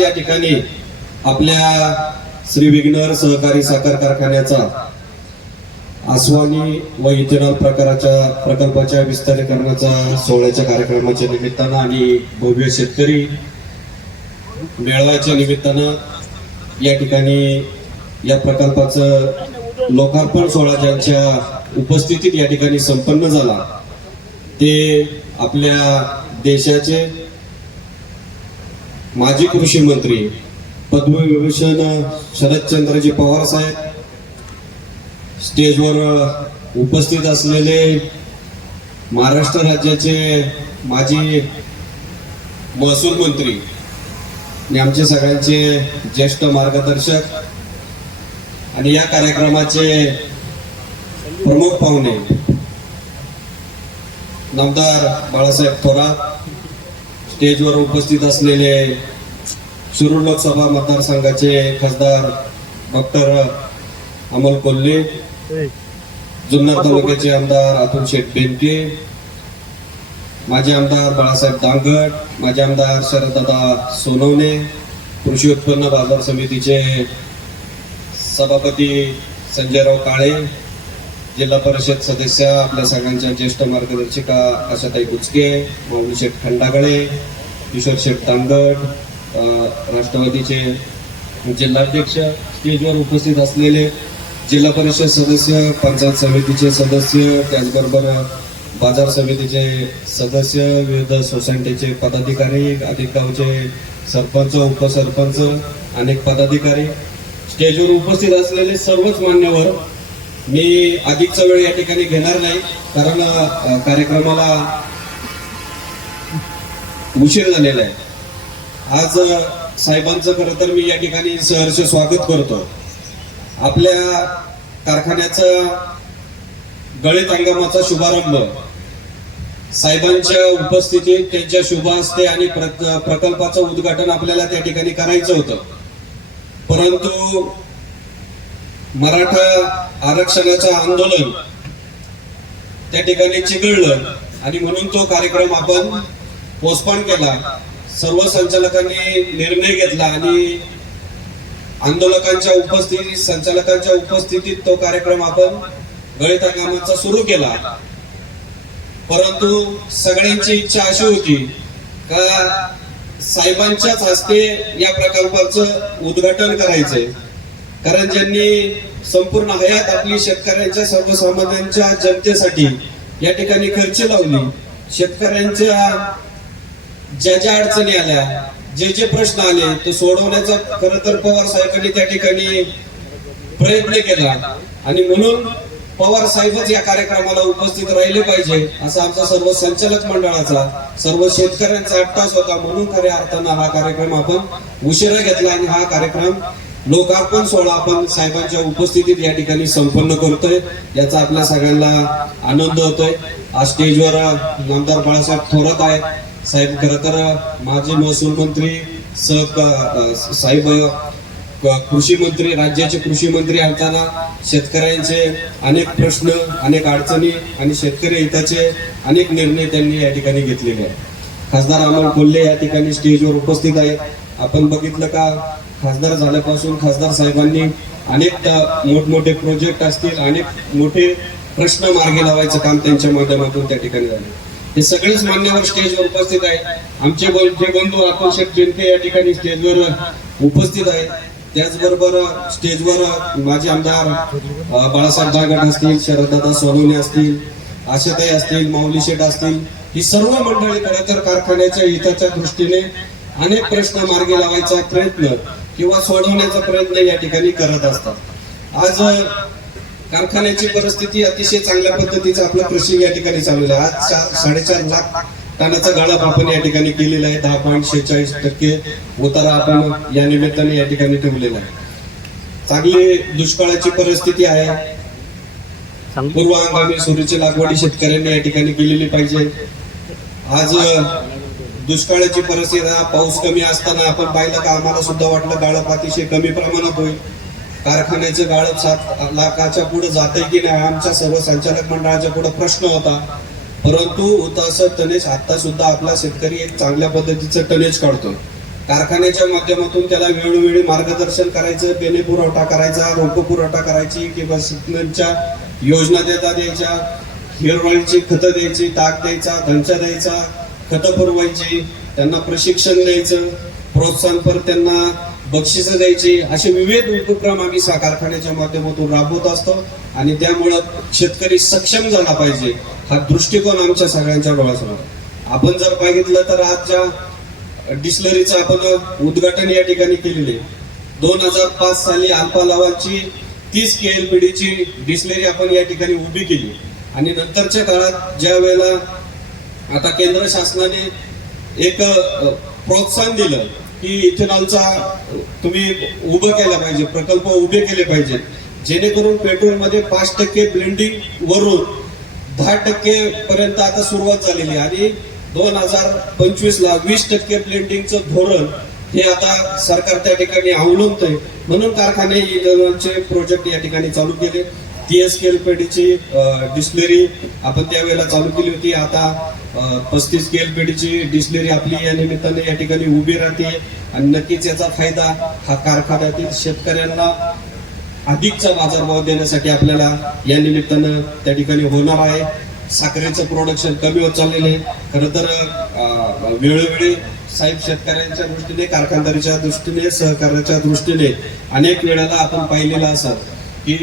या ठिकाणी आपल्या श्री विघ्नर सहकारी साखर कारखान्याचा आसवानी व इथेनॉल प्रकाराच्या प्रकल्पाच्या विस्तारीकरणाचा सोहळ्याच्या कार्यक्रमाच्या निमित्तानं आणि भव्य शेतकरी मेळाव्याच्या निमित्तानं या ठिकाणी या प्रकल्पाचं लोकार्पण सोहळा ज्यांच्या उपस्थितीत या ठिकाणी संपन्न झाला ते आपल्या देशाचे माजी कृषी मंत्री पद्मविभूषण शरदचंद्रजी पवार साहेब स्टेजवर उपस्थित असलेले महाराष्ट्र राज्याचे माजी महसूल मंत्री आणि आमचे सगळ्यांचे ज्येष्ठ मार्गदर्शक आणि या कार्यक्रमाचे प्रमुख पाहुणे. नामदार बाळासाहेब थोरात स्टेजवर उपस्थित असलेले शिरूर लोकसभा मतदारसंघाचे खासदार डॉक्टर अमोल कोल्हे जुन्नर तालुक्याचे आमदार अतुल शेठ बेनके माजी आमदार बाळासाहेब दांगट माजी आमदार शरददादा सोनवणे कृषी उत्पन्न बाजार समितीचे सभापती संजयराव काळे जिल्हा परिषद सदस्य आपल्या सगळ्यांच्या ज्येष्ठ मार्गदर्शिका आशाताई कुचके माऊली शेठ खंडागळे किशोर शेठ तांगट राष्ट्रवादीचे जिल्हाध्यक्ष स्टेजवर उपस्थित असलेले जिल्हा परिषद सदस्य पंचायत समितीचे सदस्य त्याचबरोबर बाजार समितीचे सदस्य विविध सोसायटीचे पदाधिकारी अनेक गावचे सरपंच उपसरपंच अनेक पदाधिकारी स्टेजवर उपस्थित असलेले सर्वच मान्यवर मी अधिकचा वेळ या ठिकाणी घेणार नाही कारण कार्यक्रमाला उशीर झालेला आहे. आज साहेबांचं खरं तर मी या ठिकाणी सहर्ष स्वागत करतो. आपल्या कारखान्याचा गळीत हंगामाचा शुभारंभ साहेबांच्या उपस्थितीत त्यांच्या शुभ हस्ते आणि प्रक- प्रकल्पाचं उद्घाटन आपल्याला त्या ठिकाणी करायचं होतं. परंतु मराठा आरक्षणाचं आंदोलन त्या ठिकाणी चिघळलं आणि म्हणून तो कार्यक्रम आपण पोस्टपॉन केला. सर्व संचालकांनी निर्णय घेतला आणि आंदोलकांच्या उपस्थितीत संचालकांच्या उपस्थितीत तो कार्यक्रम आपण गळित कामाचा सुरू केला. परंतु सगळ्यांची इच्छा अशी होती का साहेबांच्याच हस्ते या प्रकल्पाचं उद्घाटन करायचंय. कारण ज्यांनी संपूर्ण हयात आपली शेतकऱ्यांच्या सर्वसामान्यांच्या जनतेसाठी या ठिकाणी खर्च लावली शेतकऱ्यांच्या ज्या ज्या अडचणी आल्या जे जे प्रश्न आले तो सोडवण्याचा खर तर पवार साहेबांनी त्या ठिकाणी प्रयत्न केला. आणि म्हणून पवार साहेबच या कार्यक्रमाला उपस्थित राहिले पाहिजे असा आमचा सर्व संचालक मंडळाचा सर्व शेतकऱ्यांचा अट्टास होता. म्हणून खऱ्या अर्थानं हा कार्यक्रम आपण उशिरा घेतला आणि हा कार्यक्रम लोकार्पण सोहळा आपण साहेबांच्या उपस्थितीत या ठिकाणी संपन्न करतोय. याचा आपल्या सगळ्यांना आनंद होतोय. आज स्टेजवर नामदार बाळासाहेब थोरात आहेत. साहेब खरं तर माजी महसूल मंत्री सह साहेब कृषी मंत्री राज्याचे कृषी मंत्री असताना शेतकऱ्यांचे अनेक प्रश्न अनेक अडचणी आणि शेतकरी हिताचे अनेक निर्णय त्यांनी या ठिकाणी घेतलेले आहेत. खासदार अमोल कोल्हे या ठिकाणी स्टेजवर उपस्थित आहेत. आपण बघितलं का खासदार झाल्यापासून खासदार साहेबांनी अनेक मोठमोठे प्रोजेक्ट असतील अनेक मोठे प्रश्न मार्गी लावायचं काम त्यांच्या माध्यमातून त्या ठिकाणी झालं. हे सगळेच मान्यवर स्टेजवर उपस्थित आहेत. आमचे जे बंधू आकर्षक शेठ या ठिकाणी स्टेजवर उपस्थित आहेत. त्याचबरोबर स्टेजवर माजी आमदार बाळासाहेब दागट असतील शरददादा सोनवणे असतील आशाताई असतील माऊली शेठ असतील ही सर्व मंडळी खरं तर कारखान्याच्या हिताच्या दृष्टीने अनेक प्रश्न मार्गी लावायचा प्रयत्न किंवा सोडवण्याचा प्रयत्न या ठिकाणी करत असतात. आज कारखान्याची परिस्थिती अतिशय चांगल्या पद्धतीचं आपलं कृषी या ठिकाणी चाललेलं आहे. आज चार साडेचार लाख टनाचा गाळप आपण या ठिकाणी केलेला आहे. दहा पॉईंट शेहेचाळीस टक्के उतारा आपण या निमित्ताने या ठिकाणी ठेवलेला आहे. चांगली दुष्काळाची परिस्थिती आहे. पूर्व हंगामी सुरीची लागवडी शेतकऱ्यांनी या ठिकाणी केलेली पाहिजे. आज दुष्काळाची परिस्थिती पाऊस कमी असताना आपण पाहिलं का आम्हाला सुद्धा वाटलं गाळप अतिशय कमी प्रमाणात होईल. कारखान्याचं गाळप सात लाखाच्या पुढे जाते की नाही आमच्या सर्व संचालक मंडळाच्या पुढे प्रश्न होता. परंतु तसं असं टनेज आता सुद्धा आपला शेतकरी एक चांगल्या पद्धतीचं टनेज काढतो कारखान्याच्या माध्यमातून त्याला वेळोवेळी मार्गदर्शन करायचं बेने पुरवठा करायचा रोप पुरवठा करायची किंवा सिग्नलच्या योजना देता द्यायच्या हिरवळीची खतं द्यायची ताक द्यायचा धंचा द्यायचा खतं पुरवायची त्यांना प्रशिक्षण द्यायचं प्रोत्साहनपर त्यांना बक्षिसं द्यायची असे विविध उपक्रम आम्ही सा कारखान्याच्या माध्यमातून राबवत असतो. आणि त्यामुळं शेतकरी सक्षम झाला पाहिजे हा दृष्टिकोन आमच्या सगळ्यांच्या डोळ्यासमोर आपण जर बघितलं तर आजच्या डिस्लरीचं आपण उद्घाटन या ठिकाणी केलेले दोन हजार पाच साली अल्पालावाची तीस के एल पिढीची डिस्लरी आपण या ठिकाणी उभी केली. आणि नंतरच्या काळात ज्या वेळेला आता केंद्र शासनाने एक प्रोत्साहन दिलं की इथेनॉलचा तुम्ही उभं केला पाहिजे प्रकल्प उभे केले पाहिजेत जेणेकरून पेट्रोलमध्ये पाच टक्के ब्लेंडिंग वरून दहा टक्के पर्यंत आता सुरुवात झालेली आहे. आणि दोन हजार पंचवीस ला वीस टक्के ब्लेंडिंगचं धोरण हे आता सरकार त्या ठिकाणी अवलंबत आहे म्हणून कारखाने इथेनॉलचे प्रोजेक्ट या ठिकाणी चालू केले. टी एस पेढीची डिस्लरी आपण त्यावेळेला चालू केली होती. आता पस्तीस केल पेढीची डिस्लरी आपली या निमित्ताने या ठिकाणी उभी राहते. आणि नक्कीच याचा फायदा हा कारखान्यातील शेतकऱ्यांना अधिकचा बाजारभाव देण्यासाठी आपल्याला या निमित्तानं त्या ठिकाणी होणार आहे. साखरेचं प्रोडक्शन कमी होत चाललेलं आहे. खरं तर वेळोवेळी साहेब शेतकऱ्यांच्या दृष्टीने कारखानदारीच्या दृष्टीने सहकार्याच्या दृष्टीने अनेक वेळेला आपण पाहिलेलं असत. की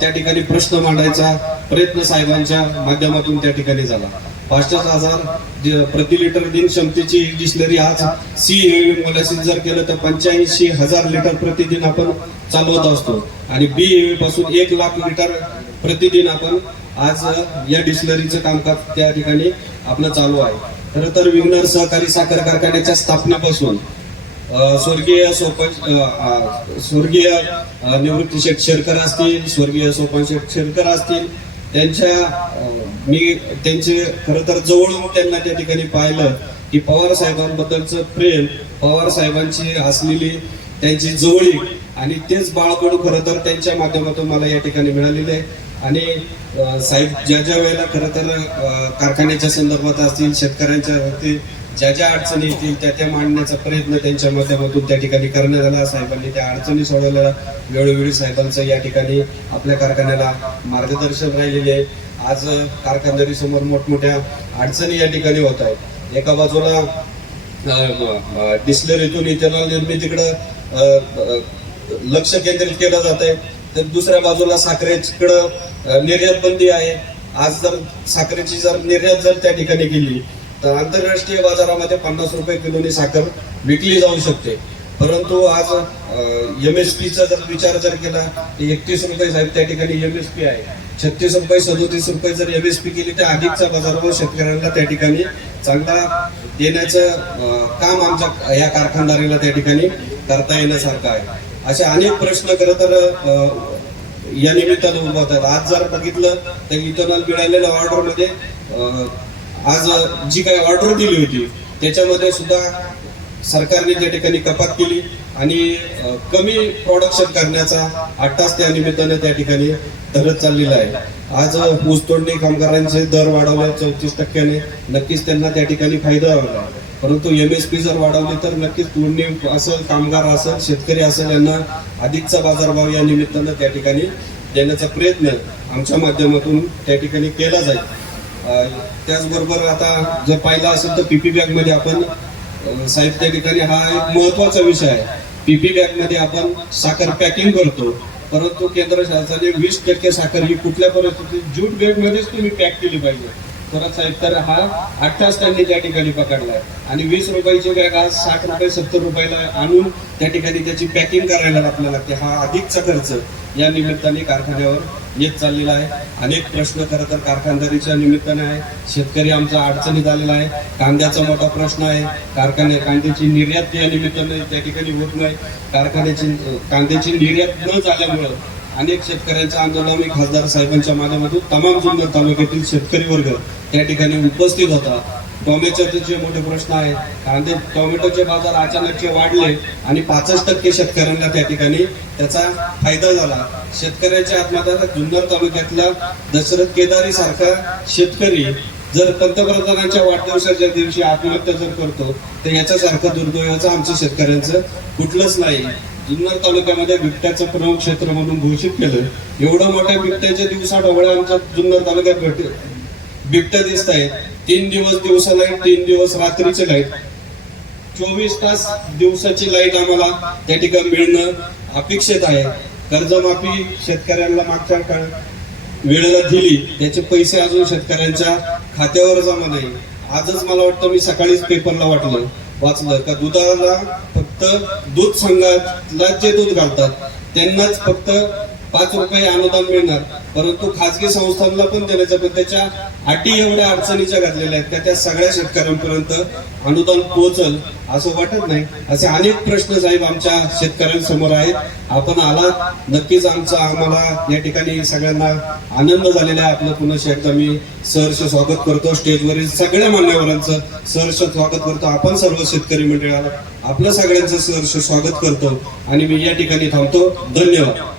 त्या ठिकाणी प्रश्न मांडायचा प्रयत्न साहेबांच्या माध्यमातून त्या ठिकाणी झाला. पासष्ट हजार प्रति लिटर दिन क्षमतेची डिशनरी आज सी मोलासिस जर केलं तर पंच्याऐंशी हजार लिटर प्रतिदिन आपण चालवत असतो. आणि बी पासून एक लाख लिटर प्रतिदिन आपण आज या डिशनरीचं कामकाज त्या ठिकाणी आपलं चालू आहे. खरं तर विघ्नर सहकारी साखर कारखान्याच्या स्थापनेपासून स्वर्गीय सोपन स्वर्गीय अ, निवृत्ती शेठ शेरकर असतील स्वर्गीय सोपन शेठ शेरकर असतील त्यांच्या मी त्यांचे खर तर जवळून त्यांना त्या ठिकाणी पाहिलं की पवार साहेबांबद्दलचं प्रेम पवार साहेबांची असलेली त्यांची जवळीक आणि तेच बाळकडू खरं तर त्यांच्या माध्यमातून मला या ठिकाणी मिळालेले आहे. आणि साहेब ज्या ज्या वेळेला खरं तर कारखान्याच्या संदर्भात असतील शेतकऱ्यांच्या वरती ज्या ज्या अडचणी येतील त्या त्या मांडण्याचा प्रयत्न त्यांच्या माध्यमातून त्या ठिकाणी करण्यात आला. साहेबांनी त्या अडचणी सोडवल्या. वेळोवेळी साहेबांचं या ठिकाणी आपल्या कारखान्याला मार्गदर्शन राहिलेले आहे. आज कारखानदारी समोर मोठमोठ्या अडचणी या ठिकाणी होत आहेत. एका बाजूला डिस्लरीतून इथेनॉल निर्मितीकडं लक्ष केंद्रित केलं जात आहे. तर दुसऱ्या बाजूला साखरेकडं निर्यात बंदी आहे. आज जर साखरेची जर निर्यात जर त्या ठिकाणी केली तर आंतरराष्ट्रीय बाजारामध्ये पन्नास रुपये किलोनी साखर विकली जाऊ शकते. परंतु आज एम एस पीचा जर विचार जर केला तर एकतीस रुपये साहेब त्या ठिकाणी एम एस पी आहे. छत्तीस रुपये सदोतीस रुपये जर एम एस पी केली तर अधिकचा बाजारभाव शेतकऱ्यांना त्या ठिकाणी चांगला देण्याचं काम आमच्या या कारखानदारीला त्या ठिकाणी करता येण्यासारखं आहे. असे अनेक प्रश्न खरं तर या निमित्तानं उद्भवतात. आज जर बघितलं तर इथेनॉल मिळालेल्या ऑर्डरमध्ये आज जी काही ऑर्डर दिली होती त्याच्यामध्ये सुद्धा सरकारने त्या ठिकाणी कपात केली आणि कमी प्रोडक्शन करण्याचा अट्टास त्या निमित्ताने त्या ठिकाणी धरत चाललेला आहे. आज ऊस तोडणी कामगारांचे दर वाढवले चौतीस टक्क्याने. नक्कीच त्यांना त्या ठिकाणी फायदा होणार परंतु एम एस पी जर वाढवली तर नक्कीच तोडणी असेल कामगार असेल शेतकरी असेल यांना अधिकचा बाजारभाव या निमित्तानं त्या ठिकाणी देण्याचा प्रयत्न आमच्या माध्यमातून त्या ठिकाणी केला जाईल. त्याचबरोबर आता जर पाहिलं असेल तर पीपी बॅगमध्ये आपण अ, साहेब त्या ठिकाणी हा एक महत्त्वाचा विषय आहे. पीपी बॅगमध्ये आपण साखर पॅकिंग करतो. परंतु केंद्र शासनाने वीस टक्के साखर ही कुठल्या परिस्थितीत ज्यूट बॅग मध्येच तुम्ही पॅक केली पाहिजे. परत साहेब तर हा अठ्ठास त्यांनी त्या ठिकाणी पकडलाय आणि वीस रुपयाची बॅग आज साठ रुपये सत्तर रुपयाला आणून त्या ठिकाणी त्याची पॅकिंग करायला आपल्याला लागते. हा अधिकचा खर्च या निमित्ताने कारखान्यावर येत चाललेला आहे. अनेक प्रश्न खरं तर कारखानदारीच्या निमित्ताने आहे. शेतकरी आमचा अडचणीत आलेला आहे. कांद्याचा मोठा प्रश्न आहे. कारखान्या कांद्याची निर्यात या निमित्ताने त्या ठिकाणी होत नाही. कारखान्याची कांद्याची निर्यात न झाल्यामुळं अनेक शेतकऱ्यांचं आंदोलन आम्ही खासदार साहेबांच्या माध्यमातून तमाम जुन्नर तालुक्यातील शेतकरी वर्ग त्या ठिकाणी उपस्थित होता. टोमॅटोचे मोठे प्रश्न आहेत कांदे टोमॅटोचे बाजार अचानकचे वाढले आणि पाचच टक्के शेतकऱ्यांना त्या ठिकाणी त्याचा फायदा झाला. शेतकऱ्याच्या आत्महत्या जुन्नर तालुक्यातला दशरथ केदारी सारखा शेतकरी जर पंतप्रधानांच्या वाढदिवसाच्या दिवशी आत्महत्या जर करतो तर याच्यासारखं दुर्दैवाचं आमचं शेतकऱ्यांचं कुठलंच नाही. जुन्नर तालुक्यामध्ये बिबट्याचं प्रमुख क्षेत्र म्हणून घोषित केलं एवढं मोठ्या बिबट्याच्या दिवसा डोळ्या आमच्या जुन्नर तालुक्यात भेट बिबट्या दिसत आहेत तीन दिवस दिवसा लाइट तीन दिवस रात्रीचे लाइट. चोवीस तास दिवसाची लाइट आम्हाला त्या ठिकाणी मिळणं अपेक्षित आहे. कर्जमाफी शेतकऱ्यांना मागच्या काळात वेळेला दिली त्याचे पैसे अजून शेतकऱ्यांच्या खात्यावर जमा नाही. आजच मला वाटतं मी सकाळीच पेपरला वाटलं वाचलं का दुधाला फक्त दूध संघातला जे दूध घालतात त्यांनाच फक्त पाच रुपये अनुदान मिळणार. परंतु खाजगी संस्थांना पण देण्याचा त्याच्या अटी एवढ्या अडचणीच्या घातलेल्या आहेत का त्या सगळ्या शेतकऱ्यांपर्यंत अनुदान पोहोचल असं वाटत नाही. असे अनेक प्रश्न साहेब आमच्या शेतकऱ्यांसमोर आहेत. आपण आलात. नक्कीच आमचा आम्हाला या ठिकाणी सगळ्यांना आनंद झालेला आहे. आपलं पुन्हा एकदा मी सहर्ष स्वागत करतो. स्टेजवरील सगळ्या मान्यवरांचं सहर्ष स्वागत करतो. आपण सर्व शेतकरी मंडळाला आपलं सगळ्यांचं सहर्ष स्वागत करतो. आणि मी या ठिकाणी थांबतो. धन्यवाद.